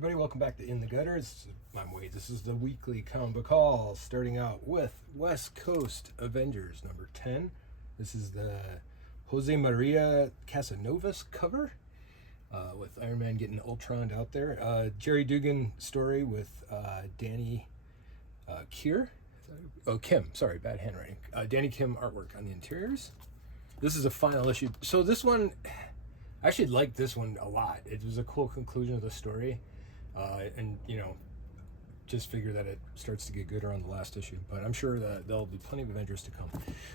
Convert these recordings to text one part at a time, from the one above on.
everybody, welcome back to In the Gutters. I'm Wade. This is the weekly comic book haul, starting out with West Coast Avengers number 10. This is the Jose Maria Casanovas cover, with Iron Man getting Ultroned out there. Jerry Dugan story with Danny Kim, sorry, bad handwriting. Danny Kim artwork on the interiors. This is a final issue. So this one, I actually liked this one a lot. It was a cool conclusion of the story, and just figure that it starts to get gooder on the last issue. But I'm sure that there'll be plenty of Avengers to come.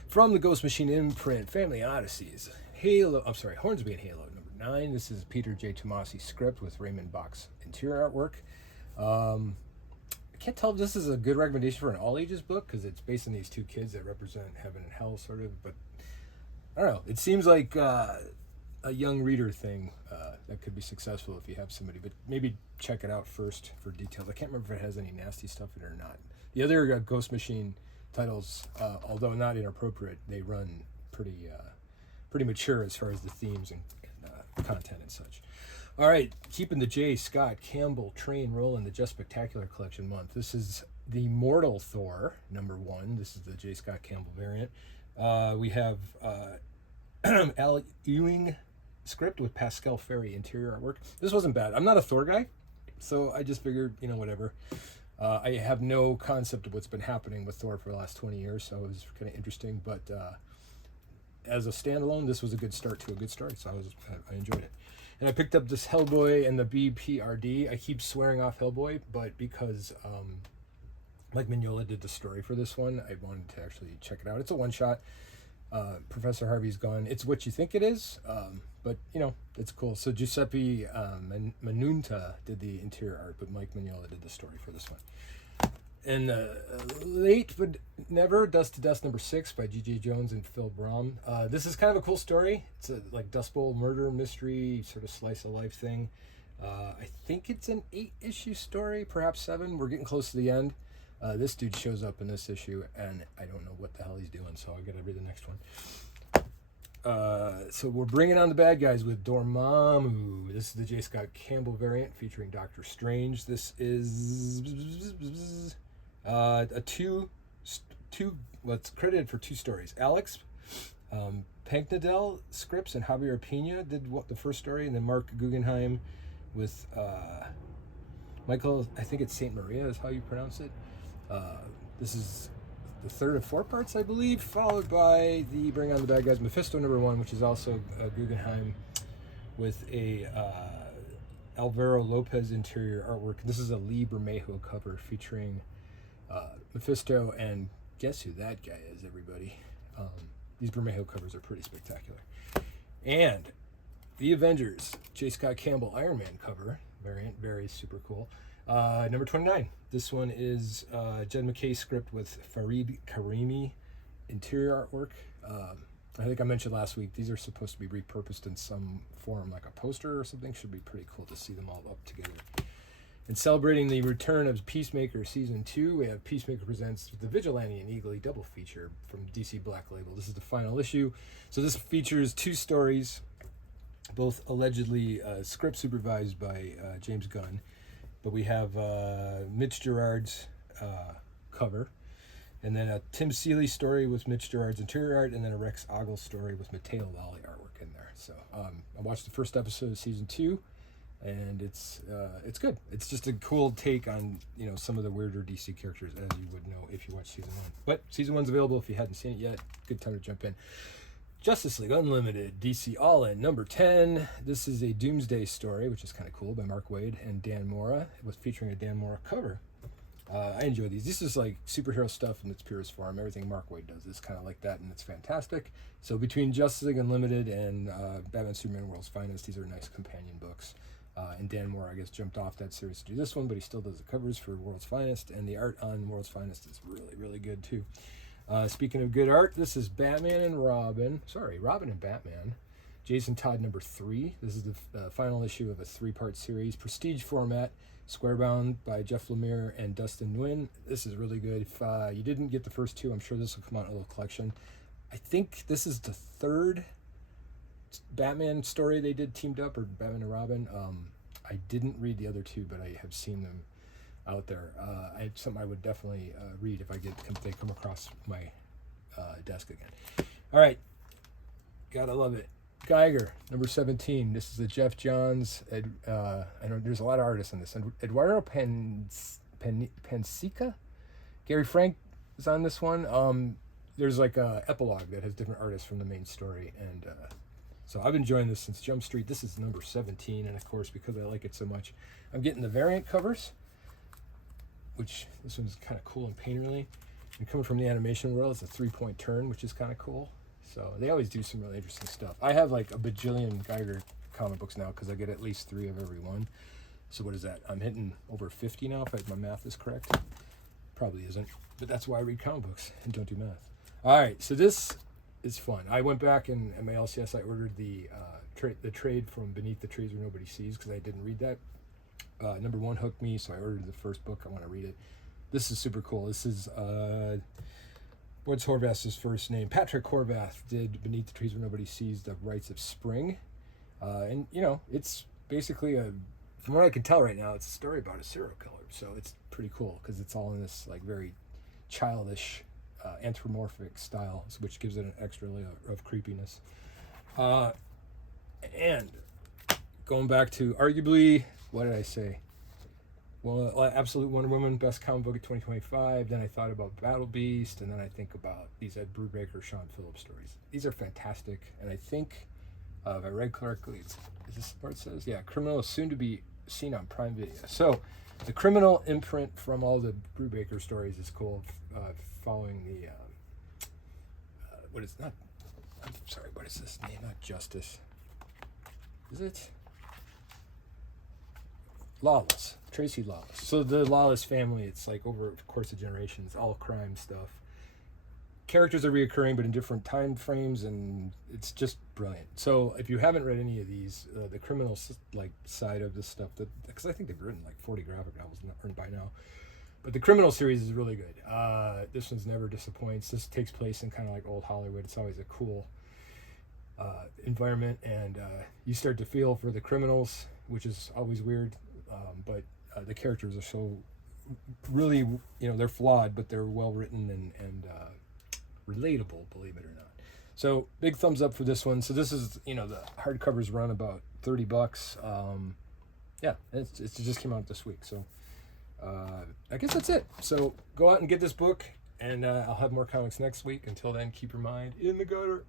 From the Ghost Machine imprint, Family Odysseys, Hornsby and Halo number 9. This is Peter J. Tomasi script with Raymond Bach's interior artwork. I can't tell if this is a good recommendation for an all ages book because it's based on these two kids that represent heaven and hell, sort of. But I don't know. It seems like a young reader thing that could be successful if you have somebody, but maybe check it out first for details. I can't remember if it has any nasty stuff in it or not. The other Ghost Machine titles, although not inappropriate, they run pretty mature as far as the themes and content and such. All right, keeping the J. Scott Campbell train rolling, the Just Spectacular collection month. This is the Mortal Thor number 1. This is the J. Scott Campbell variant. We have Al Ewing script with Pascal Ferry interior artwork. This wasn't bad. I'm not a Thor guy, so I just figured, whatever. I have no concept of what's been happening with Thor for the last 20 years, so it was kind of interesting. But as a standalone, this was a good start to a good story, so I enjoyed it. And I picked up this Hellboy and the BPRD. I keep swearing off Hellboy, but because Mike Mignola did the story for this one, I wanted to actually check it out. It's a one-shot. Professor Harvey's gone. It's what you think it is, but it's cool. So Giuseppe Manunta did the interior art, but Mike Mignola did the story for this one. And Late But Never, Dust to Dust number 6 by G.J. Jones and Phil Brom. This is kind of a cool story. It's a Dust Bowl murder mystery, sort of slice of life thing. I think it's an 8-issue story, perhaps 7. We're getting close to the end. This dude shows up in this issue, and I don't know what the hell he's doing, so I gotta read the next one. So we're bringing on the bad guys with Dormammu. This is the J. Scott Campbell variant featuring Doctor Strange. This is what's credited for 2 stories. Alex Panknadel scripts and Javier Pina did the first story, and then Mark Guggenheim with Michael, I think it's Saint Maria is how you pronounce it. This is the third of 4 parts, I believe, followed by the Bring on the Bad Guys Mephisto number 1, which is also Guggenheim with a Alvaro Lopez interior artwork. This is a Lee Bermejo cover featuring Mephisto, and guess who that guy is, everybody? These Bermejo covers are pretty spectacular. And the Avengers J. Scott Campbell Iron Man cover variant, very super cool. Number 29. This one is Jed McKay script with Farid Karimi interior artwork. I think I mentioned last week, these are supposed to be repurposed in some form, like a poster or something. Should be pretty cool to see them all up together. And celebrating the return of Peacemaker Season 2, we have Peacemaker Presents the Vigilante and Eagle double feature from DC Black Label. This is the final issue. So this features 2 stories, both allegedly script supervised by James Gunn. But we have Mitch Gerard's cover, and then a Tim Seeley story with Mitch Gerard's interior art, and then a Rex Ogle story with Matteo Lally artwork in there. So I watched the first episode of Season 2, and it's good. It's just a cool take on some of the weirder DC characters, as you would know if you watch Season 1. But Season 1's available if you hadn't seen it yet. Good time to jump in. Justice League Unlimited, DC All In, number 10. This is a Doomsday story, which is kind of cool, by Mark Waid and Dan Mora. It was featuring a Dan Mora cover. I enjoy these. This is like superhero stuff in its purest form. Everything Mark Waid does is kind of like that, and it's fantastic. So between Justice League Unlimited and Batman Superman World's Finest, these are nice companion books. And Dan Mora, I guess, jumped off that series to do this one, but he still does the covers for World's Finest, and the art on World's Finest is really, really good, too. Speaking of good art, this is Robin and Batman. Jason Todd number 3. This is the final issue of a 3-part series. Prestige format, squarebound by Jeff Lemire and Dustin Nguyen. This is really good. If you didn't get the first 2, I'm sure this will come out in a little collection. I think this is the 3rd Batman story they did teamed up, or Batman and Robin. I didn't read the other two, but I have seen them out there. Something I would definitely read if they come across my desk again. All right, gotta love it. Geiger, number 17. This is a Jeff Johns. I know there's a lot of artists in this. Eduardo Pansica, Gary Frank is on this one. There's like a epilogue that has different artists from the main story, and so I've been enjoying this since Jump Street. This is number 17, and of course, because I like it so much, I'm getting the variant covers, which this one's kind of cool and painterly. And coming from the animation world, it's a 3-point turn, which is kind of cool. So they always do some really interesting stuff. I have like a bajillion Geiger comic books now because I get at least 3 of every one. So what is that? I'm hitting over 50 now, if my math is correct. Probably isn't, but that's why I read comic books and don't do math. All right, so this is fun. I went back and at my LCS, I ordered the trade from Beneath the Trees Where Nobody Sees because I didn't read that. Number 1 hooked me, so I ordered the first book. I want to read it. This is super cool. This is what's Horvath's first name? Patrick Horvath did Beneath the Trees Where Nobody Sees, The Rites of Spring. And, you know, it's basically from what I can tell right now, it's a story about a serial killer. So it's pretty cool because it's all in this like very childish, anthropomorphic style, which gives it an extra layer of creepiness. And going back to arguably, what did I say? Well, Absolute Wonder Woman, best comic book of 2025. Then I thought about Battle Beast, and then I think about these Ed Brubaker, Sean Phillips stories. These are fantastic, and I think, if I read correctly, is this what it says? Yeah, Criminal is soon to be seen on Prime Video. So, the Criminal imprint from all the Brubaker stories is cool, following the, what is this name? Not Justice. Is it? Lawless. Tracy Lawless. So the Lawless family, it's like over the course of generations, all crime stuff. Characters are reoccurring, but in different time frames, and it's just brilliant. So if you haven't read any of these, the criminal like side of this stuff, because I think they've written like 40 graphic novels by now, but the Criminal series is really good. This one's never disappoints. This takes place in kind of like old Hollywood. It's always a cool environment, and you start to feel for the criminals, which is always weird. But the characters are so really, you know, they're flawed, but they're well written and relatable, believe it or not. So big thumbs up for this one. So this is, you know, the hardcovers run about $30. Yeah, it just came out this week. So I guess that's it. So go out and get this book, and I'll have more comics next week. Until then, keep your mind in the gutter.